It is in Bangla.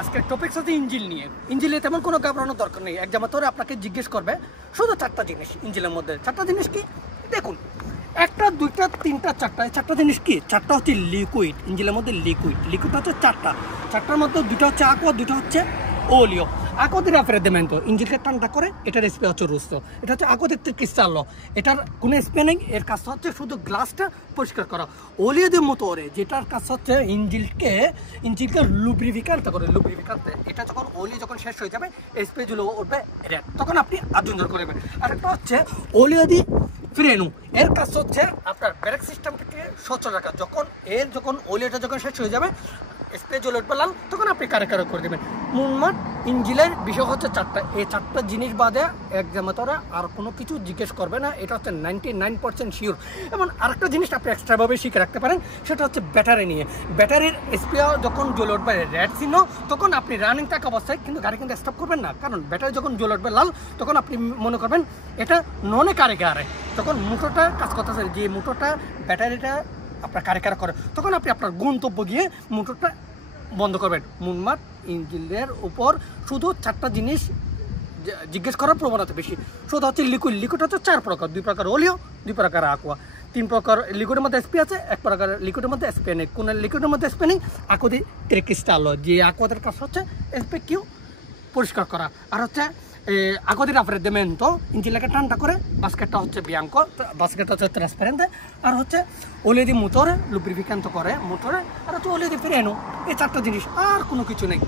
আজকের টপিক হচ্ছে ইঞ্জিন নিয়ে। ইঞ্জিনে তেমন কোনো ঘাবড়ানোর দরকার নেই। এক জামাতরে আপনাকে জিজ্ঞেস করবে শুধু চারটা জিনিস ইঞ্জিনের মধ্যে। চারটা জিনিস কি দেখুন, একটা দুইটা তিনটা চারটা, চারটা জিনিস কি? চারটা হচ্ছে লিকুইড, ইঞ্জিনের মধ্যে লিকুইড হচ্ছে চারটার মধ্যে দুটো হচ্ছে aqua, দুটো হচ্ছে olio. Acqua di raffreddamento, ইঞ্জিনকে ঠান্ডা করে, এটার স্প্রে হচ্ছে রুস্তো। এটা হচ্ছে aqua di cristallo, এটার কোনো স্প্রে নেই, এর কাজ হচ্ছে শুধু গ্লাসটা পরিষ্কার করা। olio di motore, যেটার কাজ হচ্ছে ইঞ্জিনকে লুব্রিফিকান্ট করে, এটা যখন olio যখন শেষ হয়ে যাবে স্প্রে গুলো উঠবে রেড, তখন আপনি আধুনিক করবেন। আর একটা হচ্ছে olio di ফ্রেনু, এর কাজ হচ্ছে আপনার ব্রেক সিস্টেমটাকে সচল রাখা। যখন olioটা যখন শেষ হয়ে যাবে স্প্রে জ্বলে উঠবে লাল, তখন আপনি কারে করে দেবেন। মোটমাট ইঞ্জিনের বিষয় হচ্ছে চারটা। এই চারটা জিনিস বাদে এক জামাতরা আর কোনো কিছু জিজ্ঞেস করবে না, এটা হচ্ছে 99% শিওর। এবং আরেকটা জিনিস আপনি এক্সট্রাভাবে শিখে রাখতে পারেন, সেটা হচ্ছে ব্যাটারি নিয়ে। ব্যাটারির স্প্রে যখন জ্বলে উঠবে রেড চিহ্ন, তখন আপনি রানিং থাকা অবস্থায় কিন্তু গাড়ি কিন্তু স্টপ করবেন না, কারণ ব্যাটারি যখন জ্বলে উঠবে লাল, তখন আপনি মনে করবেন এটা ননে কারে, তখন মোটরটা কাজ করতেছে, যে মোটরটা ব্যাটারিটা আপনার কারে করে, তখন আপনি আপনার গন্তব্য গিয়ে মোটরটা বন্ধ করবেন। মোটমাট ইঞ্জিনের উপর শুধু চারটা জিনিস জিজ্ঞেস করার প্রবণতা বেশি। শুধু হচ্ছে লিকুইড হচ্ছে চার প্রকার, দুই প্রকার olio, দুই প্রকার aqua, তিন প্রকার লিকুইডের মধ্যে স্প্রে আছে, এক প্রকার লিকুইডের মধ্যে স্প্রে নেই। কোন লিকুইডের মধ্যে স্প্রে নেই? aqua di cristallo, যে aquaদের কাজ হচ্ছে স্প্রে কিউ পরিষ্কার করা। আর হচ্ছে aqua di raffreddamento, ইঞ্জিনটাকে ঠান্ডা করে, বাস্কেটটা হচ্ছে বিয়াঙ্কো, বাস্কেটটা হচ্ছে ট্রান্সপারেন্ট। আর হচ্ছে olio di motore, লুব্রিফিকান্ত করে মোটরে। আর হচ্ছে olio di freno। এই চারটা জিনিস, আর কোনো কিছু নেই।